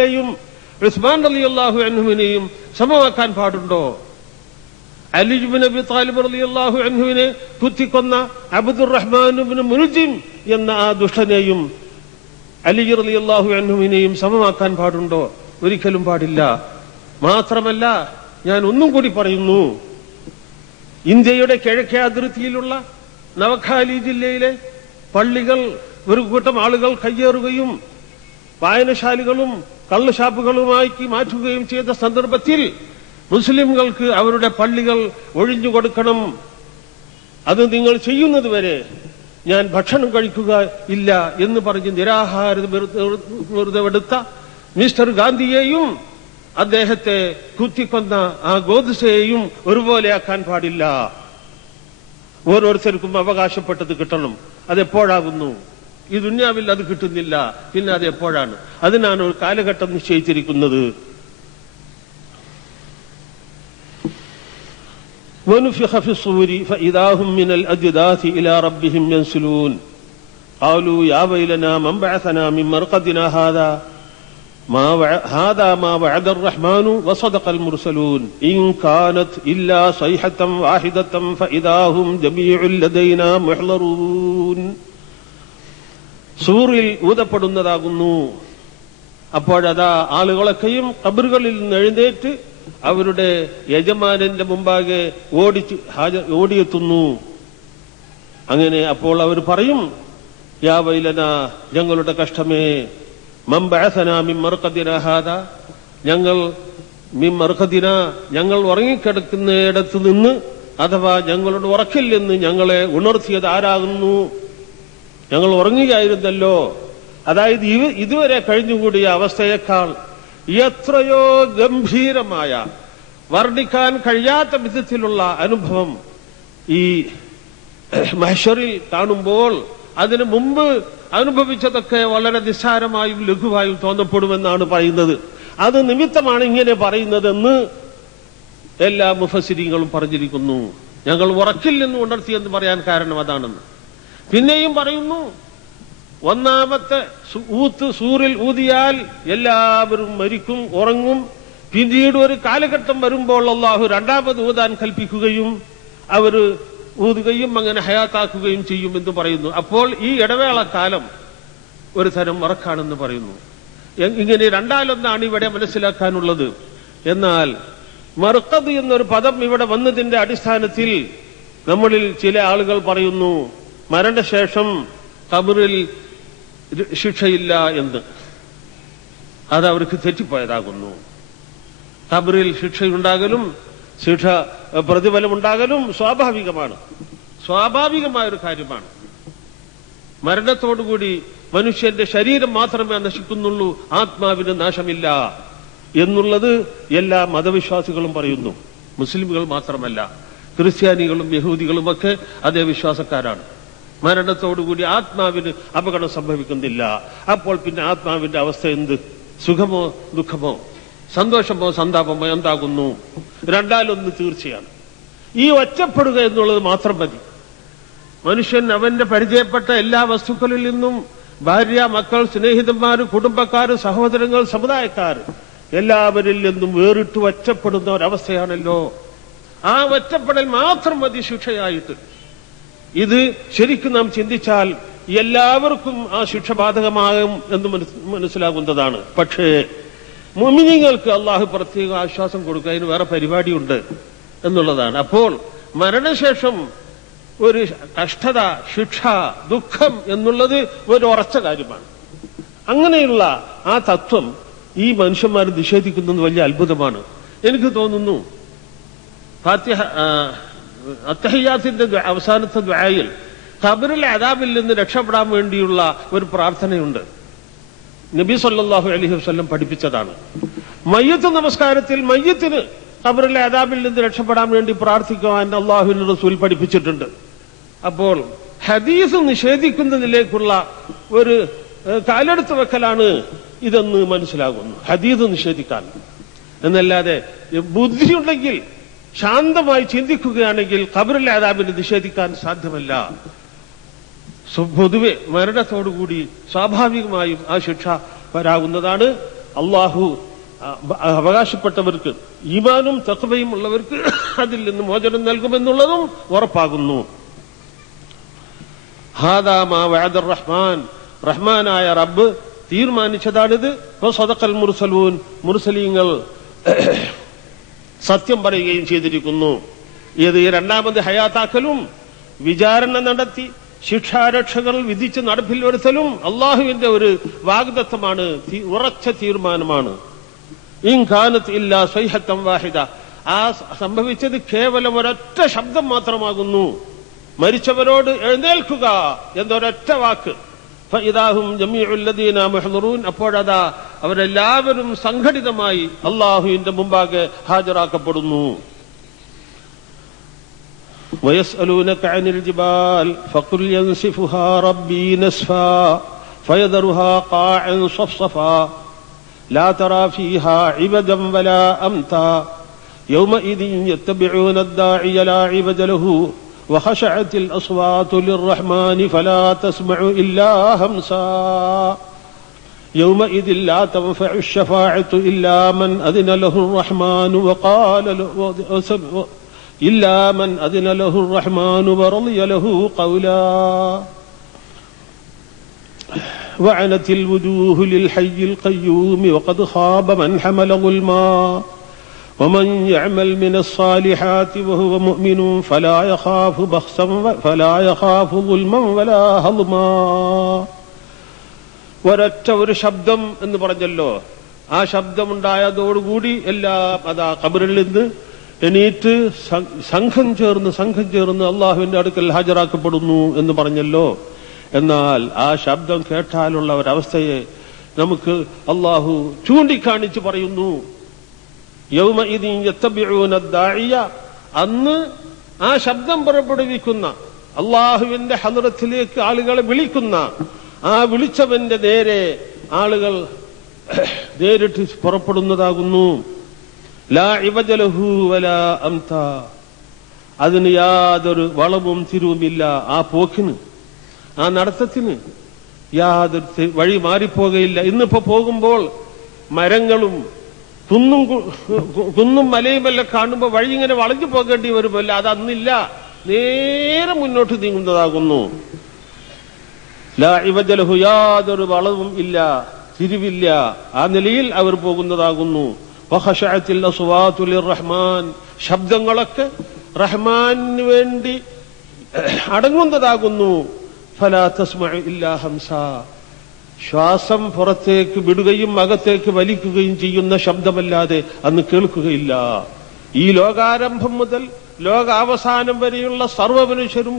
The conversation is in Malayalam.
ളെയും ഉസ്മാൻ റളിയല്ലാഹു അൻഹുവിനെയും സമമാക്കാൻ പാടുണ്ടോ? അലി ഇബ്നു അബി താലിബ് റളിയല്ലാഹു അൻഹുവിനെ കുത്തിക്കൊന്ന അബ്ദുറഹ്മാൻ ഇബ്നു മുൽജിം എന്ന ആ ദുഷ്ടനെയും അലി റളിയല്ലാഹു അൻഹുവിനെയും സമമാക്കാൻ പാടുണ്ടോ? ഒരിക്കലും പാടില്ല. മാത്രമല്ല, ഞാൻ ഒന്നും കൂടി പറയുന്നു, ഇന്ത്യയുടെ കിഴക്കേ അതിർത്തിയിലുള്ള നവഖാലി ജില്ലയിലെ പള്ളികൾ ഒരു കൂട്ടം ആളുകൾ കയ്യേറുകയും വായനശാലകളും കള്ളുഷാപ്പുകളുമായി മാറ്റുകയും ചെയ്ത സന്ദർഭത്തിൽ മുസ്ലിംകൾക്ക് അവരുടെ പള്ളികൾ ഒഴിഞ്ഞുകൊടുക്കണം, അത് നിങ്ങൾ ചെയ്യുന്നതുവരെ ഞാൻ ഭക്ഷണം കഴിക്കുക ഇല്ല എന്ന് പറഞ്ഞ് നിരാഹാരമെടുത്ത മിസ്റ്റർ ഗാന്ധിയെയും അദ്ദേഹത്തെ കുത്തിക്കൊന്ന ആ ഗോദ്സെയെയും ഒരുപോലെയാക്കാൻ പാടില്ല. ഓരോരുത്തർക്കും അവകാശപ്പെട്ടത് കിട്ടണം. അതെപ്പോഴാകുന്നു? ഈ ദുന്യാവിൽ അത് കിട്ടുന്നില്ല, പിന്നെ അത് എപ്പോഴാണ്? അതിനാണ് ഒരു കാലഘട്ടം നിശ്ചയിച്ചിരിക്കുന്നത്. ونفخ في الصور فإذا هم من الأجداث إلى ربهم ينسلون قالوا يا ويلنا من بعثنا من مرقدنا هذا ما وعد الرحمن وصدق المرسلون إن كانت إلا صيحة واحدة فإذا هم جميع لدينا محضرون. സൂറിൽ ഊതപ്പെടുന്നതാകുന്നു. അപ്പോഴതാ ആളുകളൊക്കെയും ഖബറുകളിൽ നിന്ന് എഴുന്നേറ്റ് അവരുടെ യജമാനന്റെ മുമ്പാകെ ഓടിയെത്തുന്നു. അങ്ങനെ അപ്പോൾ അവർ പറയും, യാ വൈലന, ഞങ്ങളുടെ കഷ്ടമേ, മൻ ബഅസനാ മിൻ മർഖദിനാ ഹാദാ, ഞങ്ങൾ ഉറങ്ങിക്കിടക്കുന്നിടത്ത് നിന്ന് അഥവാ ഞങ്ങളുടെ ഉറക്കിൽ നിന്ന് ഞങ്ങളെ ഉണർത്തിയത് ആരാകുന്നു? ഞങ്ങൾ ഉറങ്ങുകയായിരുന്നല്ലോ. അതായത് ഇതുവരെ കഴിഞ്ഞുകൂടിയ അവസ്ഥയേക്കാൾ എത്രയോ ഗംഭീരമായ, വർണ്ണിക്കാൻ കഴിയാത്ത വിധത്തിലുള്ള അനുഭവം ഈ മഹ്ശറിൽ കാണുമ്പോൾ അതിനു മുമ്പ് അനുഭവിച്ചതൊക്കെ വളരെ നിസ്സാരമായും ലഘുവായും തോന്നപ്പെടുമെന്നാണ് പറയുന്നത്. അത് നിമിത്തമാണ് ഇങ്ങനെ പറയുന്നതെന്ന് എല്ലാ മുഫസ്സിരീങ്ങളും പറഞ്ഞിരിക്കുന്നു. ഞങ്ങൾ ഉറക്കിൽ നിന്ന് ഉണർത്തിയെന്ന് പറയാൻ കാരണം അതാണെന്ന്. പിന്നെയും പറയുന്നു, ഒന്നാമത്തെ സൂറിൽ ഊതിയാൽ എല്ലാവരും മരിക്കും, ഉറങ്ങും. പിന്നീട് ഒരു കാലഘട്ടം വരുമ്പോൾ അല്ലാഹു രണ്ടാമത് ഊതാൻ കൽപ്പിക്കുകയും അവർ ഊതുകയും അങ്ങനെ ഹയാത്താക്കുകയും ചെയ്യും എന്ന് പറയുന്നു. അപ്പോൾ ഈ ഇടവേള കാലം ഒരു തരം ഉറക്കാണെന്ന് പറയുന്നു. ഇങ്ങനെ രണ്ടാലൊന്നാണ് ഇവിടെ മനസ്സിലാക്കാനുള്ളത്. എന്നാൽ മർഖദ് എന്നൊരു പദം ഇവിടെ വന്നതിന്റെ അടിസ്ഥാനത്തിൽ നമ്മളിൽ ചില ആളുകൾ പറയുന്നു മരണശേഷം ഖബറിൽ ശിക്ഷയില്ല എന്ന്. അത് അവർക്ക് തെറ്റിപ്പോയതാകുന്നു. ഖബറിൽ ശിക്ഷയുണ്ടാകലും പ്രതിഫലമുണ്ടാകലും സ്വാഭാവികമായൊരു കാര്യമാണ്. മരണത്തോടുകൂടി മനുഷ്യന്റെ ശരീരം മാത്രമേ നശിക്കുന്നുള്ളൂ, ആത്മാവിന് നാശമില്ല എന്നുള്ളത് എല്ലാ മതവിശ്വാസികളും പറയുന്നു. മുസ്ലിമുകൾ മാത്രമല്ല, ക്രിസ്ത്യാനികളും യഹൂദികളുമൊക്കെ അതേ വിശ്വാസക്കാരാണ്. മരണത്തോടുകൂടി ആത്മാവിന് അപകടം സംഭവിക്കുന്നില്ല. അപ്പോൾ പിന്നെ ആത്മാവിന്റെ അവസ്ഥ എന്ത്? സുഖമോ ദുഃഖമോ, സന്തോഷമോ സന്താപമോ എന്താകുന്നു? രണ്ടാലൊന്ന് തീർച്ചയാണ്. ഈ ഒറ്റപ്പെടുക എന്നുള്ളത് മാത്രം മതി. മനുഷ്യൻ അവന്റെ പരിചയപ്പെട്ട എല്ലാ വസ്തുക്കളിൽ നിന്നും, ഭാര്യ, മക്കൾ, സ്നേഹിതന്മാർ, കുടുംബക്കാർ, സഹോദരങ്ങൾ, സമുദായക്കാർ, എല്ലാവരിൽ നിന്നും വേറിട്ട് ഒറ്റപ്പെടുന്ന ഒരവസ്ഥയാണല്ലോ. ആ ഒറ്റപ്പെടൽ മാത്രം മതി ശിക്ഷയായിട്ട്. ഇത് ശരിക്കും നാം ചിന്തിച്ചാൽ എല്ലാവർക്കും ആ ശിക്ഷ ബാധകമാകും എന്ന് മനസ്സിലാകുന്നതാണ്. പക്ഷേ മുഅ്മിനീങ്ങൾക്ക് അള്ളാഹു പ്രത്യേക ആശ്വാസം കൊടുക്കുക, അതിന് വേറെ പരിപാടിയുണ്ട് എന്നുള്ളതാണ്. അപ്പോൾ മരണശേഷം ഒരു കഷ്ടത, ശിക്ഷ, ദുഃഖം എന്നുള്ളത് ഒരു ഉറച്ച കാര്യമാണ്. അങ്ങനെയുള്ള ആ തത്വം ഈ മനുഷ്യന്മാർ നിഷേധിക്കുന്നത് വലിയ അത്ഭുതമാണ്. എനിക്ക് തോന്നുന്നു ഫാത്തിഹ അത്തഹിയ്യാത്തിന്റെ അവസാനത്തെ ദുആയിൽ ഖബറിലെ അദാബിൽ നിന്ന് രക്ഷപ്പെടാൻ വേണ്ടിയുള്ള ഒരു പ്രാർത്ഥനയുണ്ട്. നബി സല്ലല്ലാഹു അലൈഹി വസല്ലം പഠിപ്പിച്ചതാണ്. മയ്യത്ത് നമസ്കാരത്തിൽ മയ്യത്തിന് ഖബറിലെ അദാബിൽ നിന്ന് രക്ഷപ്പെടാൻ വേണ്ടി പ്രാർത്ഥിക്കുവാൻ അല്ലാഹുവിന്റെ റസൂൽ പഠിപ്പിച്ചിട്ടുണ്ട്. അപ്പോൾ ഹദീസ് നിഷേധിക്കുന്നതിലേക്കുള്ള ഒരു കാലെടുത്ത് വെക്കലാണ് ഇതെന്ന് മനസ്സിലാകുന്നു. ഹദീസ് നിഷേധിക്കാൻ എന്നല്ലാതെ ബുദ്ധിയുണ്ടെങ്കിൽ, ശാന്തമായി ചിന്തിക്കുകയാണെങ്കിൽ ഖബറിലെ അദാബിനെ നിഷേധിക്കാൻ സാധ്യമല്ല. പൊതുവെ മരണത്തോടുകൂടി സ്വാഭാവികമായും ആ ശിക്ഷ വരാവുന്നതാണ്. അള്ളാഹു അവകാശപ്പെട്ടവർക്ക്, ഈമാനും തഖ്വയും ഉള്ളവർക്ക് അതിൽ നിന്ന് മോചനം നൽകുമെന്നുള്ളതും ഉറപ്പാകുന്നു. ഹാദാ മാ വഅദർ റഹ്മാൻ, റഹ്മാനായ റബ്ബ് തീരുമാനിച്ചതാണിത്. വസദഖൽ മുർസലൂൻ, മുർസലീങ്ങൾ സത്യം പറയുകയും ചെയ്തിരിക്കുന്നു. ഇത് രണ്ടാമത് ഹയാത്താക്കലും വിചാരണ നടത്തി ശിക്ഷാരക്ഷകൾ വിധിച്ച് നടപ്പിൽ വരുത്തലും അള്ളാഹുവിന്റെ ഒരു വാഗ്ദത്തമാണ്, ഉറച്ച തീരുമാനമാണ്. ഇൻ കാനത്ത് ഇല്ലാ സൈഹത്തൻ വാഹിദ, ആ സംഭവിച്ചത് കേവലം ഒരൊറ്റ ശബ്ദം മാത്രമാകുന്നു. മരിച്ചവരോട് എഴുന്നേൽക്കുക എന്നൊരൊറ്റ വാക്ക്. ഫഇദാഹും ജമീഉൽ ലദീന മുഹ്ളറൂൻ, അപ്പോഴതാ അവരെല്ലാവരും സംഘടിതമായി അള്ളാഹുവിന്റെ മുമ്പാകെ ഹാജരാക്കപ്പെടുന്നു. ويسألونك عن الجبال فقل ينسفها ربي نسفا فيذرها قاعا صفصفا لا ترى فيها عوجا ولا أمتا يومئذ يتبعون الداعي لا عوج له وخشعت الأصوات للرحمن فلا تسمع إلا همسا يومئذ لا تنفع الشفاعة إلا من أذن له الرحمن وقال إلا من أذن له الرحمن ورضي له قولا وعنت الوجوه للحي القيوم وقد خاب من حمل ظلما ومن يعمل من الصالحات وهو مؤمن فلا يخاف بخسا فلا يخاف ظلما ولا هضما. ഒരൊറ്റ ഒരു ശബ്ദം എന്ന് പറഞ്ഞല്ലോ, ആ ശബ്ദമുണ്ടായതോടുകൂടി എല്ലാം അതാ ഖബറിൽ നിന്ന് എണീറ്റ് സംഘം ചേർന്ന് അള്ളാഹുവിന്റെ അടുക്കൽ ഹാജരാക്കപ്പെടുന്നു എന്ന് പറഞ്ഞല്ലോ. എന്നാൽ ആ ശബ്ദം കേട്ടാലുള്ള ഒരവസ്ഥയെ നമുക്ക് അള്ളാഹു ചൂണ്ടിക്കാണിച്ച് പറയുന്നു. യൗമഇദിൻ യത്തബിഊന ദാഇയ, അന്ന് ആ ശബ്ദം പുറപ്പെടുവിക്കുന്ന, അള്ളാഹുവിന്റെ ഹദ്റത്തിലേക്ക് ആളുകളെ വിളിക്കുന്ന ആ വിളിച്ചവന്റെ നേരെ ആളുകൾ നേരിട്ട് പുറപ്പെടുന്നതാകുന്നു. ലാ ഇവജ ലഹു വലാ അംതാ, അതിന് യാതൊരു വളവും തിരിവുമില്ല. ആ പോക്കിന്, ആ നടത്തത്തിന് യാതൊരു വഴി മാറിപ്പോകയില്ല. ഇന്നിപ്പോ പോകുമ്പോൾ മരങ്ങളും കുന്നും മലയുമെല്ലാം കാണുമ്പോൾ വഴി ഇങ്ങനെ വളഞ്ഞു പോകേണ്ടി വരുമല്ല, അത് അന്നില്ല, നേരെ മുന്നോട്ട് നീങ്ങുന്നതാകുന്നു. ലാ ഇവജ ലഹു, യാതൊരു വളവും ഇല്ല, തിരിവില്ല. ആ നിലയിൽ അവർ പോകുന്നതാകുന്നു. വഖശഅത്തിൽ അസ്വാതു ലിർറഹ്മാൻ, ശബ്ദങ്ങളൊക്കെ റഹ്മാന് വേണ്ടി അടങ്ങുന്നതാകുന്നു. ഫലാ തസ്മഉ ഇല്ലാ ഹംസാ, ശ്വാസം പുറത്തേക്ക് വിടുകയും അകത്തേക്ക് വലിക്കുകയും ചെയ്യുന്ന ശബ്ദമല്ലാതെ അന്ന് കേൾക്കുകയില്ല. ഈ ലോകാരംഭം മുതൽ ലോകാവസാനം വരെയുള്ള സർവ്വ മനുഷ്യരും